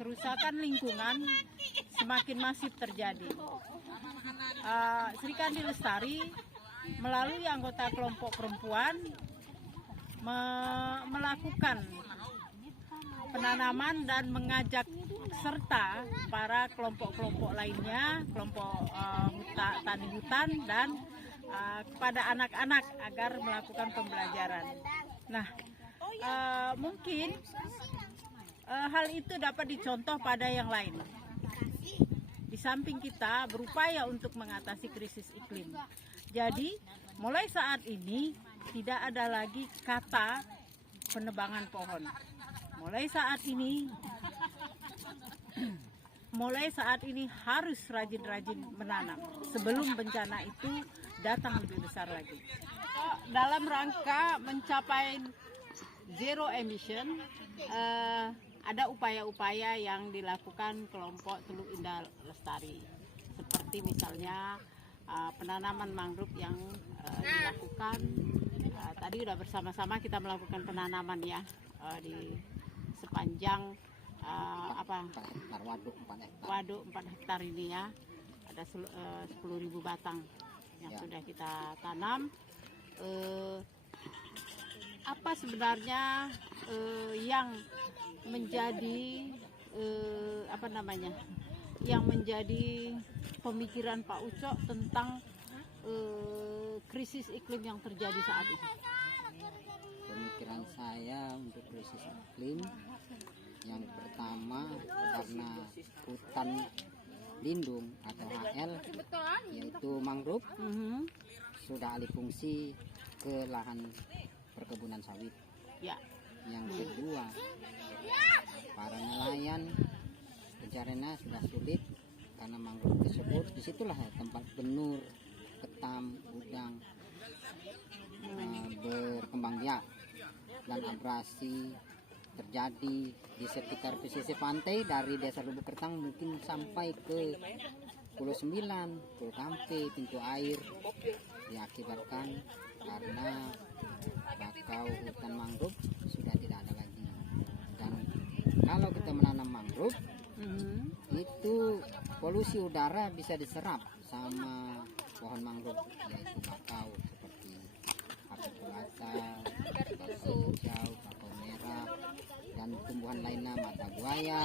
kerusakan lingkungan semakin masif terjadi. Sri Kandi Lestari melalui anggota kelompok perempuan melakukan penanaman dan mengajak serta para kelompok-kelompok lainnya, kelompok tani hutan dan kepada anak-anak agar melakukan pembelajaran. Nah, mungkin hal itu dapat dicontoh pada yang lain. Di samping kita berupaya untuk mengatasi krisis iklim. Jadi, mulai saat ini tidak ada lagi kata penebangan pohon. Mulai saat ini harus rajin-rajin menanam sebelum bencana itu datang lebih besar lagi. Dalam rangka mencapai zero emission, ada upaya-upaya yang dilakukan kelompok Teluk Indah Lestari, seperti misalnya penanaman mangrove yang dilakukan. Tadi sudah bersama-sama kita melakukan penanaman ya di sepanjang waduk 4 hektar ini ya, ada 10.000 batang yang sudah kita tanam. Apa sebenarnya yang menjadi yang menjadi pemikiran Pak Ucok tentang krisis iklim yang terjadi saat ini? Pemikiran saya untuk krisis iklim, yang pertama karena hutan lindung atau HL yaitu mangrove sudah alih fungsi ke lahan perkebunan sawit. Ya. Yang kedua, para nelayan pencariannya sudah sulit karena mangrove tersebut disitulah tempat benur, ketam, udang berkembang biak, dan abrasi terjadi di sekitar pesisir pantai dari Desa Lubuk Kertang mungkin sampai ke Pulau 9, Pulau Kampe, pintu air, diakibatkan karena bakau hutan mangrove sudah tidak ada lagi. Dan kalau kita menanam mangrove, itu polusi udara bisa diserap sama pohon mangrove, yaitu bakau seperti bakau kulata, bakau hijau, bakau merah, dan tumbuhan lainnya, mata buaya.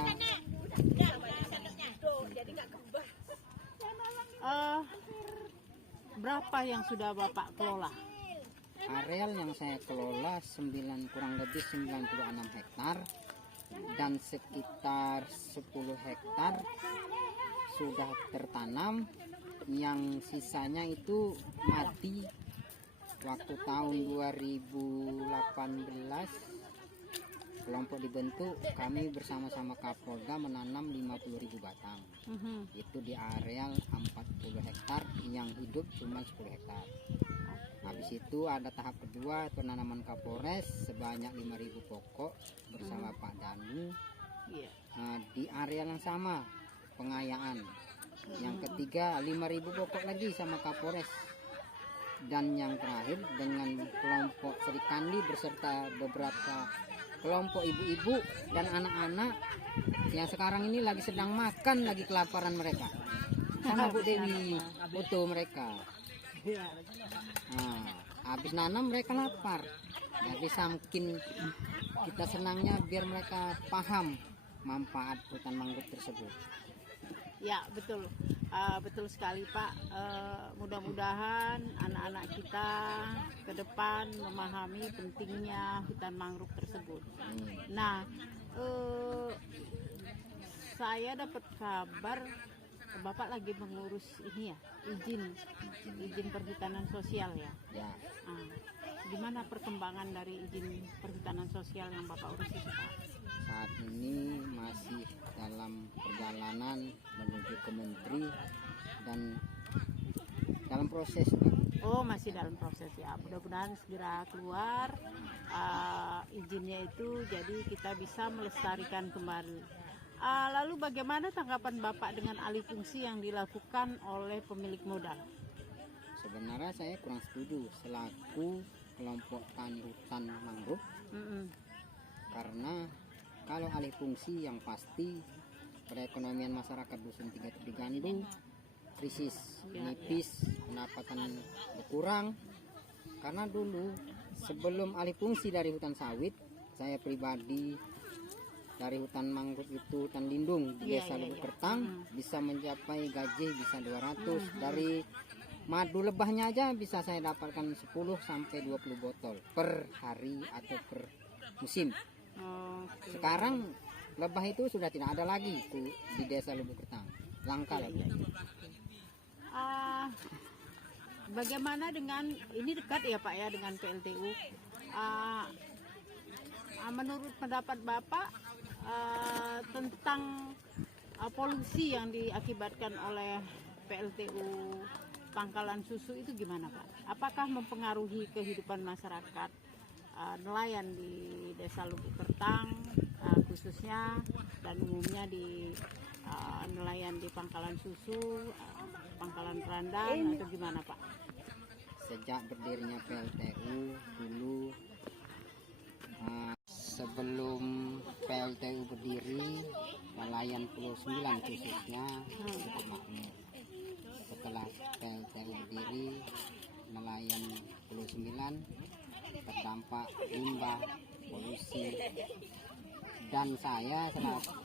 Berapa yang sudah Bapak kelola? Areal yang saya kelola kurang lebih 96 hektar, dan sekitar 10 hektar sudah tertanam, yang sisanya itu mati waktu tahun 2018 kelompok dibentuk, kami bersama-sama Kapolda menanam 50.000 batang. Itu di areal 40 hektar, yang hidup cuma 10 hektar. Habis itu ada tahap kedua, penanaman Kapolres sebanyak 5.000 pokok bersama Pak Danu. Di areal yang sama, pengayaan. Yang ketiga 5.000 pokok lagi sama Kapolres. Dan yang terakhir dengan kelompok Sri Kandi beserta beberapa kelompok ibu-ibu dan anak-anak yang sekarang ini lagi sedang makan, lagi kelaparan mereka. Sama Bu Dewi foto mereka. Habis nanam mereka lapar. Jadi saking kita senangnya biar mereka paham manfaat hutan mangrove tersebut. Ya, betul. Betul sekali Pak. Mudah-mudahan anak-anak kita ke depan memahami pentingnya hutan mangrove tersebut. Nah, saya dapat kabar Bapak lagi mengurus ini ya, izin perhutanan sosial ya. Gimana perkembangan dari izin perhutanan sosial yang Bapak urus itu Pak? Saat ini masih dalam perjalanan menuju ke Menteri dan dalam proses. Oh, masih dalam proses ya. Mudah-mudahan segera keluar izinnya itu, jadi kita bisa melestarikan kembali. Lalu bagaimana tanggapan Bapak dengan alih fungsi yang dilakukan oleh pemilik modal? Sebenarnya saya kurang setuju selaku kelompok tani hutan mangrove, karena kalau alih fungsi yang pasti perekonomian masyarakat dusun 3 Tepi Gandu krisis nipis, pendapatan berkurang. Karena dulu sebelum alih fungsi dari hutan sawit, saya pribadi dari hutan mangrove itu hutan lindung di desa Lubuk Kertang bisa mencapai gaji bisa 200. Dari madu lebahnya aja bisa saya dapatkan 10 sampai 20 botol per hari atau per musim. Sekarang lebah itu sudah tidak ada lagi di desa Lubuk Kertang, langka lagi. Bagaimana dengan ini dekat ya Pak ya dengan PLTU? Menurut pendapat Bapak tentang polusi yang diakibatkan oleh PLTU Pangkalan Susu itu gimana Pak? Apakah mempengaruhi kehidupan masyarakat nelayan di desa Lubuk Kertang khususnya dan umumnya di nelayan di Pangkalan Susu, Pangkalan Randan atau gimana Pak? Sejak berdirinya PLTU dulu, sebelum PLTU berdiri, nelayan Pulau 9 khususnya cukup makmur. Setelah PLTU berdiri, nelayan Pulau 9 terdampak limbah, polusi. Dan saya selaku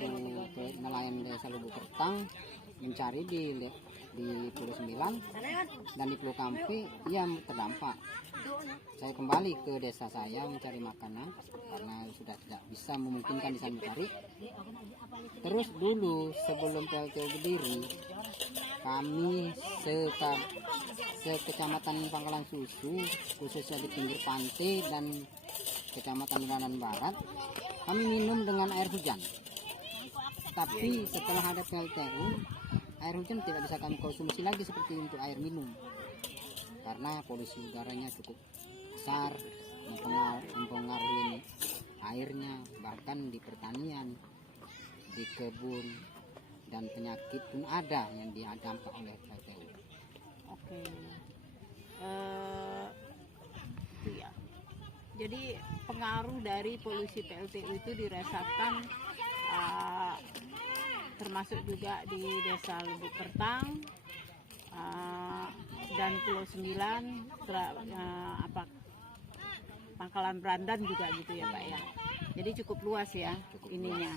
nelayan desa Lubuk Kertang mencari di Pulau 9 dan di Pulau Kampi yang terdampak. Saya kembali ke desa saya mencari makanan karena sudah tidak bisa memungkinkan di sana mencari. Terus dulu sebelum PLTU berdiri, kami sekecamatan Pangkalan Susu khususnya di pinggir pantai dan kecamatan Randan Barat, kami minum dengan air hujan. Tapi setelah ada PLTU, air hujan tidak bisa kami konsumsi lagi seperti untuk air minum. Karena polusi udaranya cukup besar, mempengaruhi airnya, bahkan di pertanian, di kebun, dan penyakit pun ada yang didampak oleh PLTU. Oke. Ya. Jadi pengaruh dari polusi PLTU itu dirasakan termasuk juga di desa Lubuk Kertang dan Pulau 9, Pangkalan Randan juga gitu ya Pak ya. Jadi cukup luas ya ininya.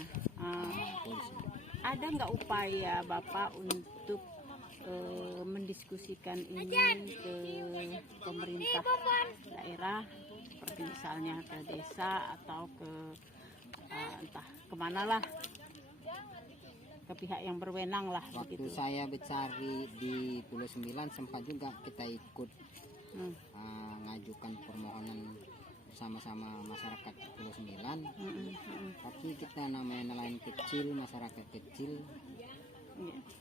Ada nggak upaya Bapak untuk mendiskusikan ini ke pemerintah daerah, seperti misalnya ke desa atau ke entah kemana lah, ke pihak yang berwenang lah. Waktu begitu. Saya bercari di Pulau 9 sempat juga kita ikut ngajukan permohonan bersama-sama masyarakat Pulau 9. Tapi kita namanya nelayan kecil, masyarakat kecil,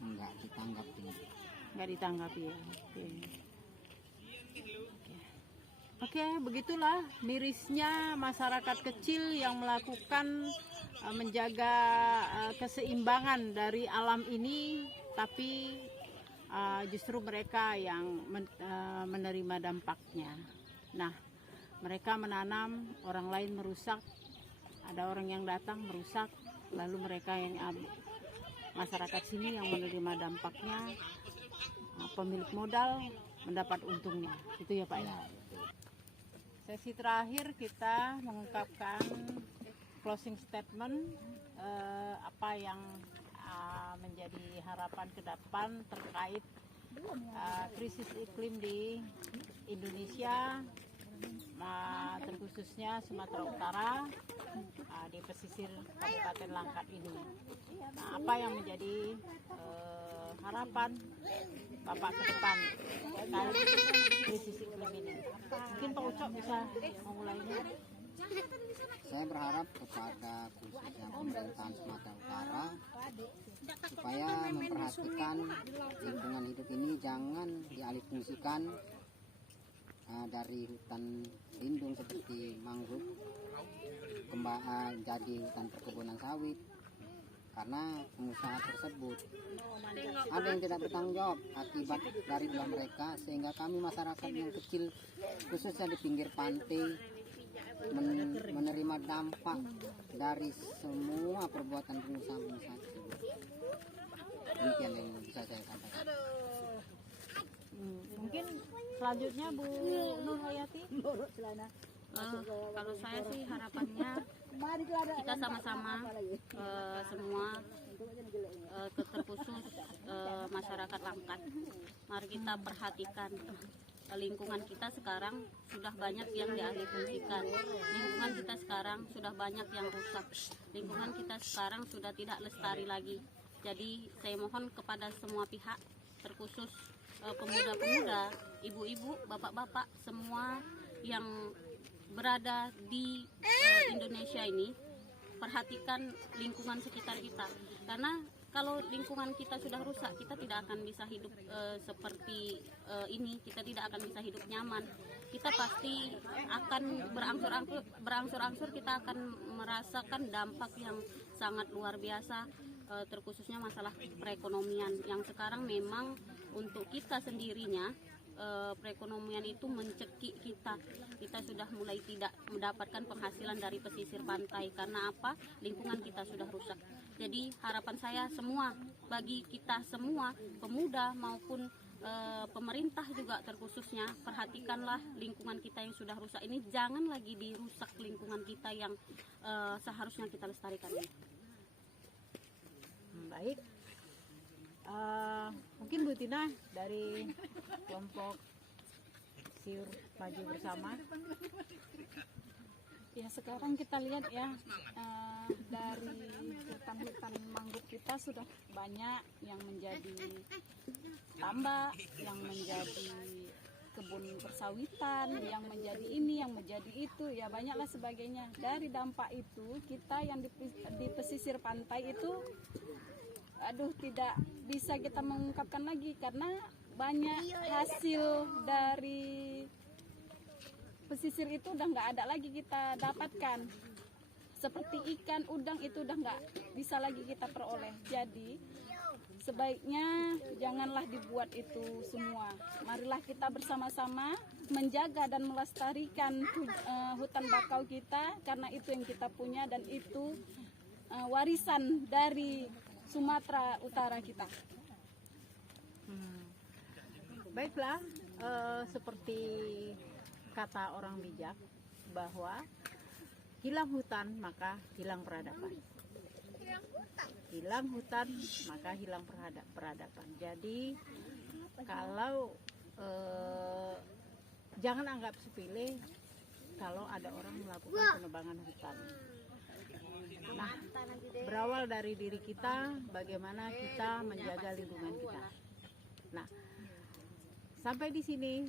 enggak ditanggapi. Nggak ditanggapi ya. Oke, begitulah mirisnya masyarakat kecil yang melakukan menjaga keseimbangan dari alam ini, tapi justru mereka yang menerima dampaknya. Nah, mereka menanam, orang lain merusak, ada orang yang datang merusak, lalu mereka yang masyarakat sini yang menerima dampaknya, pemilik modal mendapat untungnya. Itu ya Pak ya. Sesi terakhir kita mengungkapkan closing statement, apa yang menjadi harapan ke depan terkait krisis iklim di Indonesia, terkhususnya Sumatera Utara, di pesisir Kabupaten Langkat ini. Nah, apa yang menjadi harapan Bapak ke depan terkait krisis iklim ini? Mungkin Pak Ucok bisa memulainya. Saya berharap kepada khususnya pemerintahan Sumatera Utara supaya memperhatikan lingkungan hidup ini jangan dialihfungsikan dari hutan lindung seperti mangrove jadi hutan perkebunan sawit, karena pengusaha tersebut ada yang tidak bertanggung jawab akibat dari ulah mereka, sehingga kami masyarakat yang kecil khususnya di pinggir pantai menerima dampak dari semua perbuatan pengusaha tersebut. selanjutnya Bu Nur Hayati. Kalau saya sih harapannya kita sama-sama semua terkhusus masyarakat Langkat, mari kita perhatikan lingkungan kita sekarang sudah banyak yang dialihfungsikan, lingkungan kita sekarang sudah banyak yang rusak, lingkungan kita sekarang sudah tidak lestari lagi. Jadi saya mohon kepada semua pihak, terkhusus pemuda-pemuda, ibu-ibu, bapak-bapak, semua yang berada di Indonesia ini, perhatikan lingkungan sekitar kita, karena kalau lingkungan kita sudah rusak, kita tidak akan bisa hidup seperti ini, kita tidak akan bisa hidup nyaman, kita pasti akan berangsur-angsur kita akan merasakan dampak yang sangat luar biasa, terkhususnya masalah perekonomian yang sekarang memang untuk kita sendirinya. Perekonomian itu mencekik kita sudah mulai tidak mendapatkan penghasilan dari pesisir pantai. Karena apa? Lingkungan kita sudah rusak. Jadi harapan saya semua, bagi kita semua, pemuda maupun pemerintah juga terkhususnya, perhatikanlah lingkungan kita yang sudah rusak ini, jangan lagi dirusak lingkungan kita yang seharusnya kita lestarikan ini. Baik, mungkin Bu Tina dari kelompok Siur Maju Bersama. Ya, sekarang kita lihat ya, dari hutan-hutan mangrove kita sudah banyak yang menjadi tambak, yang menjadi kebun persawitan, yang menjadi ini, yang menjadi itu, ya banyaklah sebagainya. Dari dampak itu, kita yang di pesisir pantai itu, aduh, tidak bisa kita mengungkapkan lagi karena banyak hasil dari pesisir itu udah nggak ada lagi kita dapatkan. Seperti ikan, udang itu udah nggak bisa lagi kita peroleh. Jadi sebaiknya janganlah dibuat itu semua. Marilah kita bersama-sama menjaga dan melestarikan hutan bakau kita, karena itu yang kita punya dan itu warisan dari Sumatera Utara kita. Baiklah, seperti kata orang bijak bahwa hilang hutan maka hilang peradaban. Hilang hutan maka hilang peradaban. Jadi kalau jangan anggap sepele kalau ada orang melakukan penebangan hutan. Nah, berawal dari diri kita, bagaimana kita menjaga lingkungan kita. Nah, sampai di sini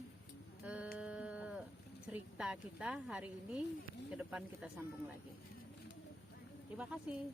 cerita kita hari ini, ke depan kita sambung lagi. Terima kasih.